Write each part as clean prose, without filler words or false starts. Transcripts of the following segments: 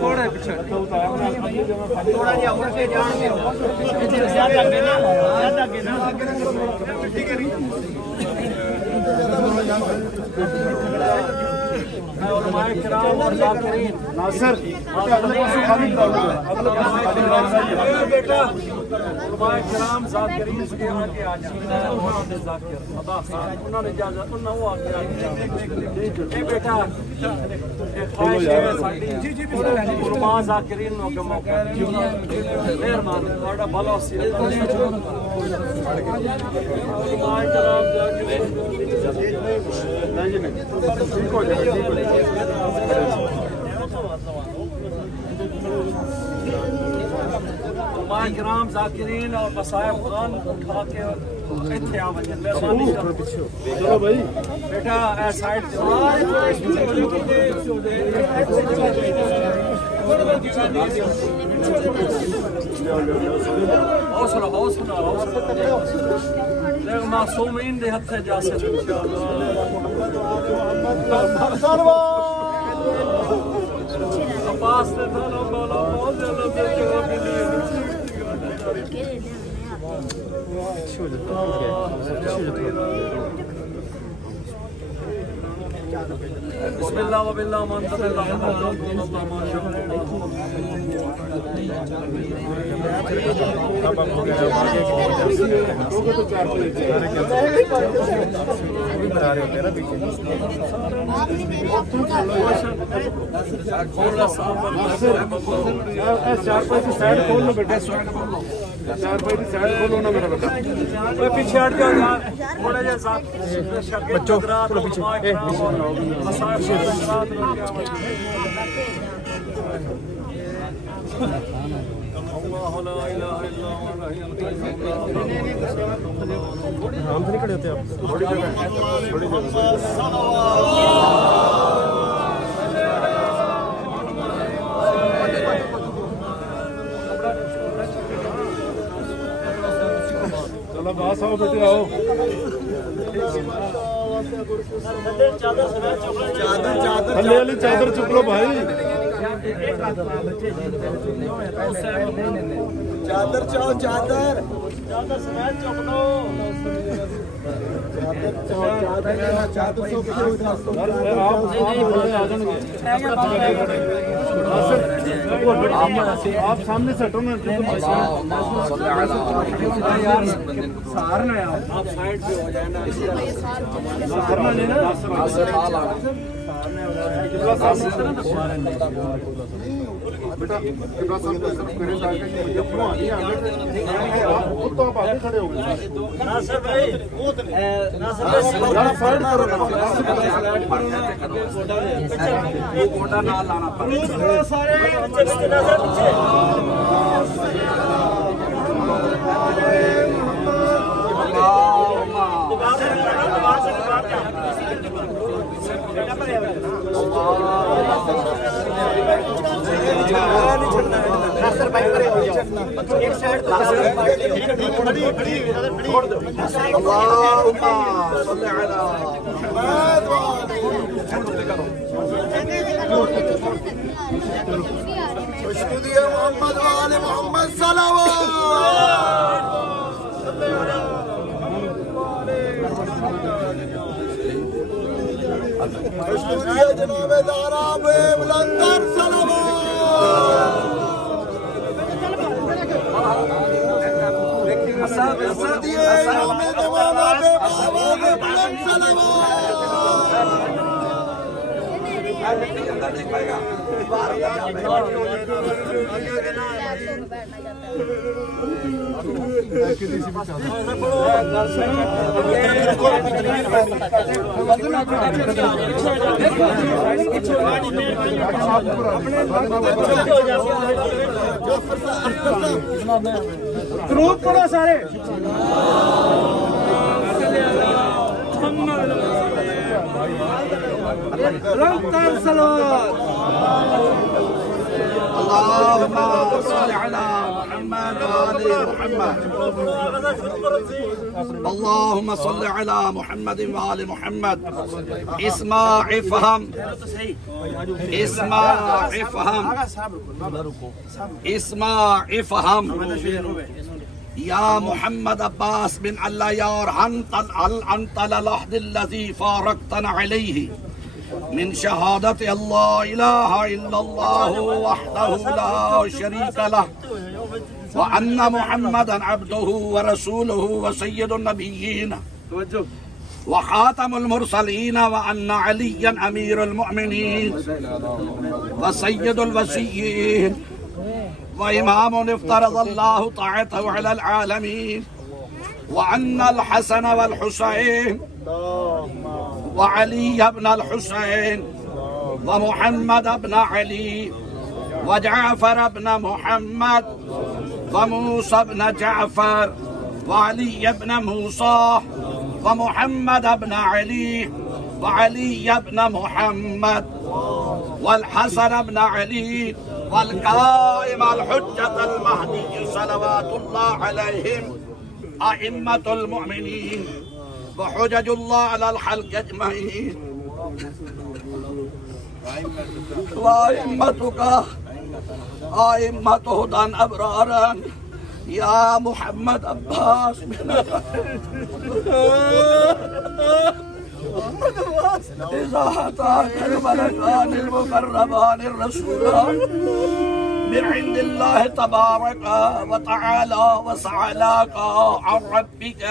थोड़ा पीछे थोड़ा जिहा उड़ के जाएंगे ज्यादा आगे ना नासिर बेटा किराम ज़ाकिरीन के आगे आ उन्होंने बेटा ज़ाकिरीन मौका मेहरबानी थोड़ा भला ठीक हो जाएगा किराम ज़ाकिरीन और मसायब खान उठा के इत्थे आ वजन मेहरबानी चलो भाई बेटा साइड हौसला हौसला मासूमीन दे हथे जा पास से थाना बोला बहुत ज्यादा जगह मिली बिस्मिल्लाह व बिल्लाह मान तल्लाह पीछे हट जाओ यार थोड़ा जैसा बच्चों थोड़ा पीछे आराम से नहीं खड़े होते आप थोड़ी जगह चलो बास आओ बेटे आओ थल्ले वाली चादर चुक लो भाई चादर चाओ चादर चादर समेत चुक लो आप सामने से हटो ना आप साइड पे हो जाए बेटा तो आप आगे खड़े हो गए नासिर भाई साइड करो कोटा ना लाना पड़ेगा सारे पीछे एक साइड छोड़ दो मोहम्मद वाले मोहम्मद जनाब दारा बुलंदर अंदर देख पाएगा पड़ो सारे اللهم صل على محمد محمد وآل محمد اللهم صل على محمد وآل محمد اسمع افهم اسمع افهم اسمع افهم يا محمد عباس بن العيار أنت العهد الذي فارقتنا عليه من شهادة الله إله إلا الله وحده لا شريك له وأن محمدا عبده ورسوله وسيد النبيين وخاتم المرسلين وأن عليا أمير المؤمنين وسيد الوصيين وإمام افترض الله طاعته على العالمين وأن الحسن والحسين وعلي بن الحسين ومحمد بن علي وجعفر بن محمد وموسى بن جعفر وعلي بن موسى ومحمد بن علي وعلي بن محمد والحسن بن علي والقائم الحجة المهدي صلوات الله عليهم أئمة المؤمنين وحجج الله على الخلق أجمعين وأئمتك أئمة هدى أبرارا يا محمد عباس إذا أتاك الملكان المقربان الرسولان من عند الله تبارك وتعالى وسعلاك عن ربك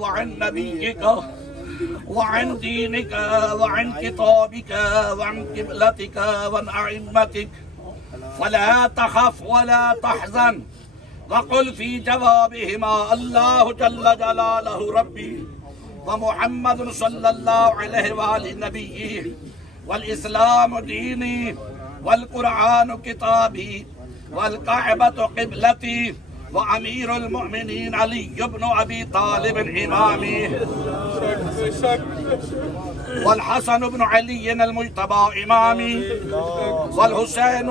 وعن نبيك وعن دينك وعن كتابك وعن قبلتك وعن أئمتك فلا تخف ولا تحزن وقل في جوابهما الله جل جلاله ربي ومحمد صلى الله عليه وآله نبيه والإسلام ديني والقرآن كتابي والكعبة قبلتي وأمير المؤمنين علي بن أبي طالب إمامي والحسن بن علي المجتبى إمامي والحسين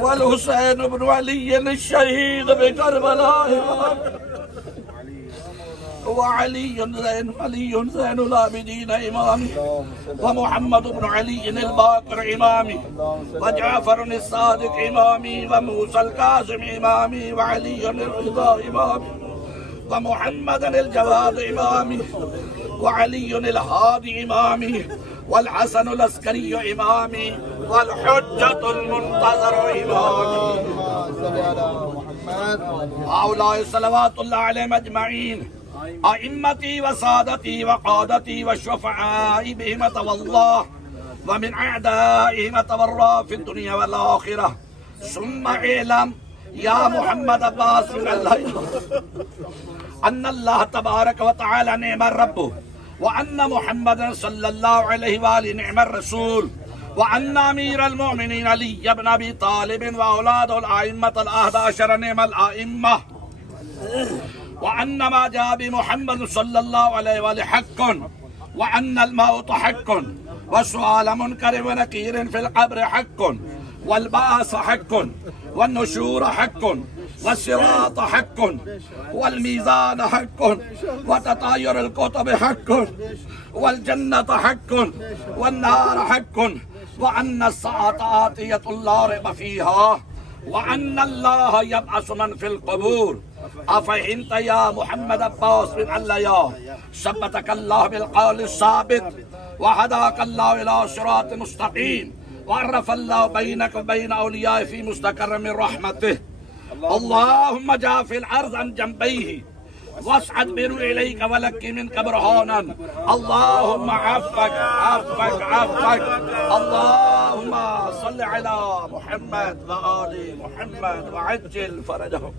والحسين بن علي الشهيد بكربلاء وعلي زين العابدين إمامي ومحمد بن علي الباقر إمامي وجعفر الصادق إمامي وموسى الكاظم إمامي وعلي الرضا إمامي ومحمد الجواد إمامي وعلي الهادي إمامي والحسن العسكري إمامي والحجة المنتظر إمامي هؤلاء صلوات الله عليهم أجمعين أئمتي وسادتي وقادتي والشفعاء بهم تولى الله ومن أعدائهم تبرأ في الدنيا والآخرة ثم اعلم يا محمد عباس بن العيار أن الله تبارك وتعالى نعم الرب وأن محمدا صلى الله عليه وآله نعم الرسول وأن أمير المؤمنين علي بن أبي طالب وأولاده الأئمة ال11 نعم الأئمة وأن ما جاء بمحمد صلى الله عليه وآله حق وأن الموت حق والسؤال منكر ونكير في القبر حق والبعث حق والنشور حق والصراط حق والميزان حق وتطاير الكتب حق والجنة حق والنار حق وأن الساعة آتية لا ريب فيها وأن الله يبعث من في القبور أفهمت يا محمد عباس بن العيار ثبتك الله بالقول الثابت وهداك الله إلى صراط مستقيم وعرف الله بينك وبين أوليائه في مستقر من رحمته اللهم جاء في الأرض عن جنبيه واسعد بنو إليك ولك منك برهانا اللهم عفك اللهم صل على محمد وآل محمد وعجل فرجهم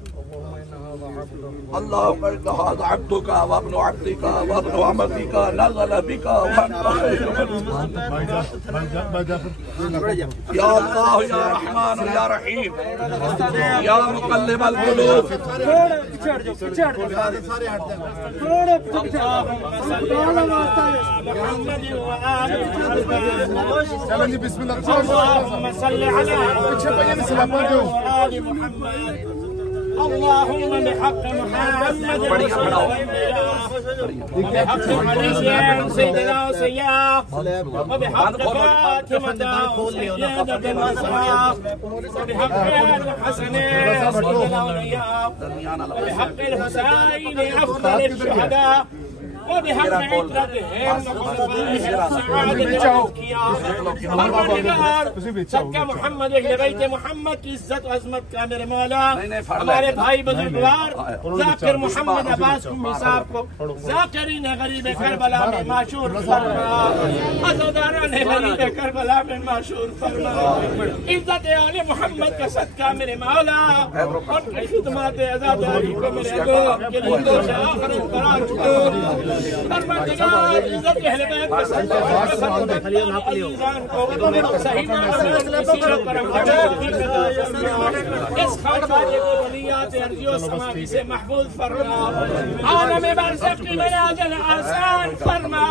अल्लाहुम्मा इन्ना हाज़ा अब्दुका व इब्नु अब्दिका व इब्नु अमतिका नज़ला बिका व अंता या अल्लाह या रहमान या रहीम या मुक़ल्लिबल क़ुलूब चलें जी बिस्मिल्लाह اللهم بحق محمد وبحق علي سيدنا وسياف وبحق فاطمة سيدة النساء وبحق الحسن سيدنا ولياف وبحق الحسين أفضل الشهداء وبحق عترتهم وخلفائهم سعادة الأزكياء परवरदिगार सबका मोहम्मद अहले बैत मोहम्मद की इज्जत अजमत का मेरे मौला हमारे भाई बुजुर्गवार जाकिर मोहम्मद अब्बास कुम्मी साहब को जाकिरीन गरीब करबला में माशूर फरमा अज़ादारान गरीब करबला में माशूर फरमा इज्जत आले मोहम्मद का सदका मेरे मौला उनकी खिदमत अज़ादारी को मेरे दो के लिए दो आखिर करा चुके परवरदिगार इज्जत अहले बैत का सदका इस खानदाने को वलियात अर्जियो समावी से महफूज फरमा आलम बरज़ख की मनाज़िल आसान फरमा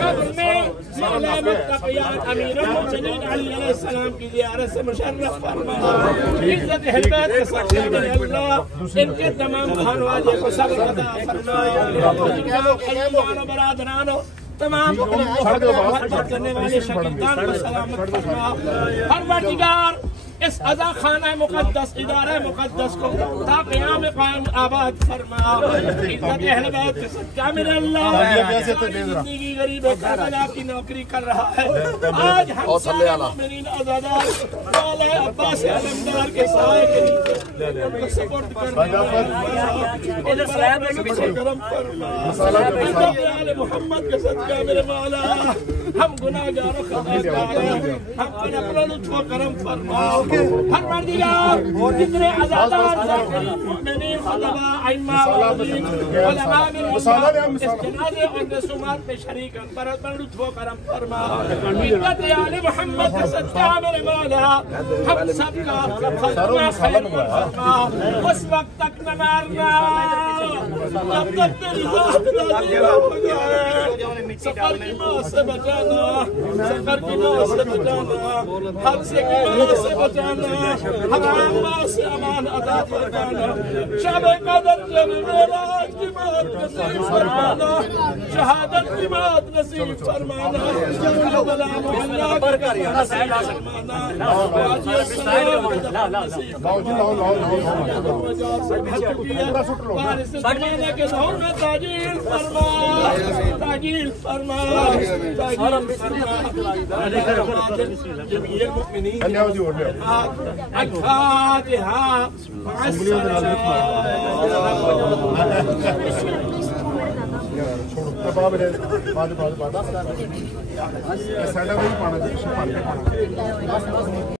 कब्र में मौला मुत्तक़ियात अमीरुल मुर्सलीन अली अलैहिस्सलाम की ज़ियारत से मुशर्रफ फरमा इज्जत अहले बैत के सदक़े में अल्लाह इनके तमाम खानवादे को सब्र अता फरमा अज़ीज़ानो बरादरानो तमाम करने वाले शकीदान को सलामत फरमा परवरदिगार इस अज़ा खाना मुक़द्दस इदारा मुक़द्दस को ता क़याम क़याम आबाद फरमा इज़्ज़त अहले बैत के सदक़ा में अल्लाह जिंदगी गरीब करबला की नौकरी कर रहा है आज हम सारे मोमिनीन आज़ादार मौला अब्बास अलमदार के साए के नीचे उनको सपोर्ट करने करम फरमा इज़्ज़त आले मोहम्मद के सदक़ा मेरे मौला हम गुनाहगारों खताकार हैं हम पर अपना लुत्फ़ व करम फरमा परवरदिगार जितने अज़ादार मोमिनीन खुतबा अइम्मा वालिद उलमा इस जनाज़े और रसूमात में शरीक हैं पर अपना लुत्फ़ व करम फरमा इज़्ज़त आले मोहम्मद के सदक़ा मेरे मौला हम सबका खात्मा खैर फरमा उस वक्त तक न मारना जब तक तेरी ज़ात राज़ी न हो जाए सफर की मौत से बचाना सफर की मौत से बचाना हादसे की मौत से बचाना हराम मौत से अमान अता फरमाना शब कदर जब मेराज की मौत नसीब फरमाना शहादत की मौत नसीब फरमाना करबला मोहल्ला नसीब फरमाना वाजी सलाम नसीब फरमाना के दौर में ताजील फरमा ताजील फरमा ताजील फरमा जमील मुमिनीन الفاتحة مع السلامة